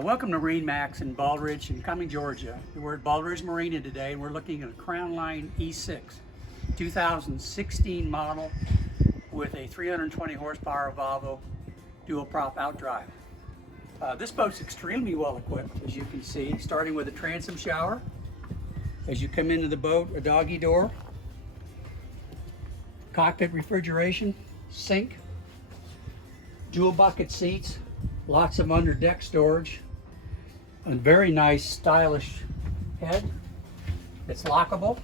Welcome to MarineMax in Baldridge and Cumming, Georgia. We're at Baldridge Marina today and we're looking at a Crownline E6 2016 model with a 320 horsepower Volvo dual prop outdrive. This boat's extremely well equipped, as you can see, starting with a transom shower. As you come into the boat, a doggy door, cockpit refrigeration, sink, dual bucket seats, lots of under deck storage, a very nice stylish head. It's lockable.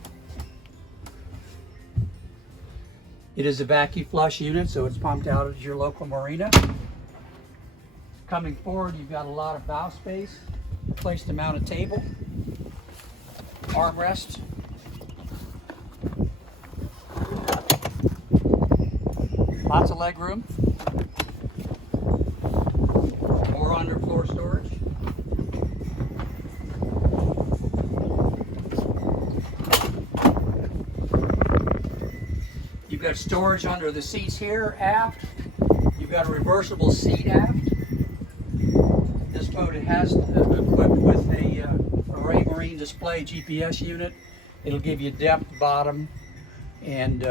It is a vacuum flush unit, so it's pumped out at your local marina. Coming forward, you've got a lot of bow space, a place to mount a table, armrest, lots of leg room, more underfloor storage. You've got storage under the seats here, aft. You've got a reversible seat aft. This boat has equipped with a Marine display GPS unit. It'll give you depth, bottom, and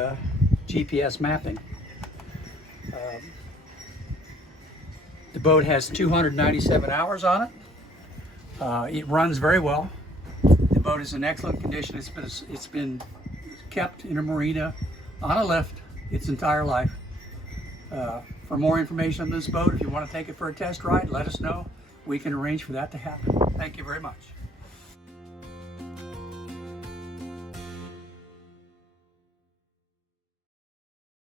GPS mapping. The boat has 297 hours on it. It runs very well. The boat is in excellent condition. It's been kept in a marina on a lift its entire life. For more information on this boat, if you want to take it for a test ride, let us know. We can arrange for that to happen. Thank you very much.